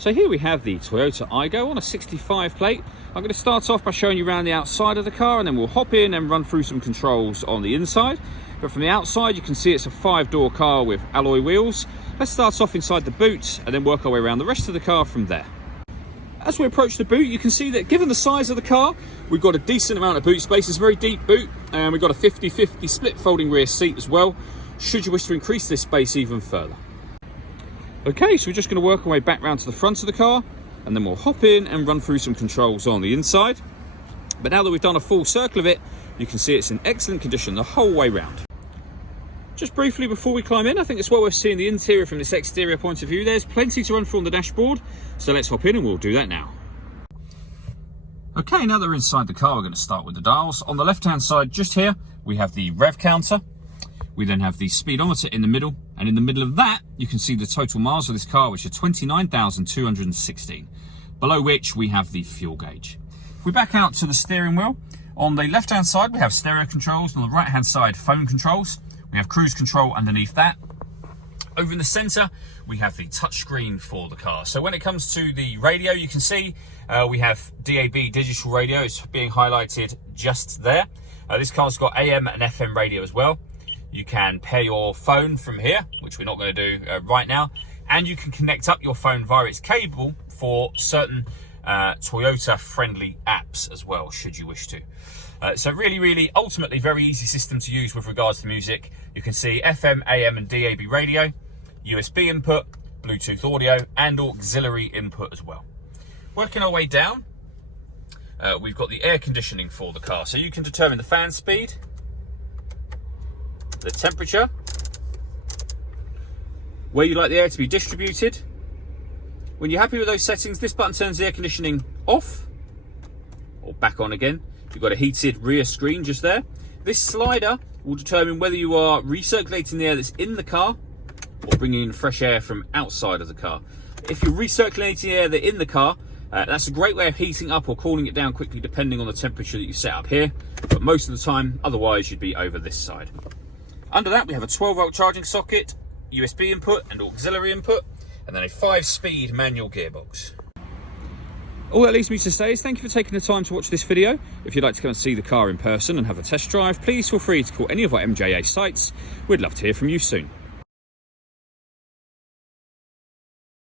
So here we have the Toyota Aygo on a 65 plate. I'm going to start off by showing you around the outside of the car, and then we'll hop in and run through some controls on the inside. But from the outside, you can see it's a 5-door car with alloy wheels. Let's start off inside the boot and then work our way around the rest of the car from there. As we approach the boot, you can see that given the size of the car, we've got a decent amount of boot space. It's a very deep boot, and we've got a 50-50 split folding rear seat as well, should you wish to increase this space even further. Okay, so we're just going to work our way back round to the front of the car, and then we'll hop in and run through some controls on the inside. But now that we've done a full circle of it, you can see it's in excellent condition the whole way round. Just briefly before we climb in, I think it's well worth seeing the interior from this exterior point of view. There's plenty to run through on the dashboard, so let's hop in and we'll do that now. Okay, now that we're inside the car, we're going to start with the dials. On the left-hand side, just here, we have the rev counter. We then have the speedometer in the middle, and in the middle of that, you can see the total miles of this car, which are 29,216, below which we have the fuel gauge. If we back out to the steering wheel, on the left-hand side, we have stereo controls, and on the right-hand side, phone controls. We have cruise control underneath that. Over in the center, we have the touchscreen for the car. So when it comes to the radio, you can see we have DAB digital radio. It's being highlighted just there. This car's got AM and FM radio as well. You can pair your phone from here, which we're not going to do right now, and you can connect up your phone via its cable for certain Toyota-friendly apps as well, should you wish to. So really, ultimately, very easy system to use with regards to music. You can see FM, AM, and DAB radio, USB input, Bluetooth audio, and auxiliary input as well. Working our way down, we've got the air conditioning for the car, so you can determine the fan speed, the temperature, where you like the air to be distributed. When you're happy with those settings, this button turns the air conditioning off or back on again. You've got a heated rear screen just there. This slider will determine whether you are recirculating the air that's in the car or bringing in fresh air from outside of the car. If you're recirculating the air that's in the car, that's a great way of heating up or cooling it down quickly depending on the temperature that you set up here. But most of the time, otherwise, you'd be over this side. Under that, we have a 12-volt charging socket, USB input and auxiliary input, and then a 5-speed manual gearbox. All that leaves me to say is thank you for taking the time to watch this video. If you'd like to come and see the car in person and have a test drive, please feel free to call any of our MJA sites. We'd love to hear from you soon.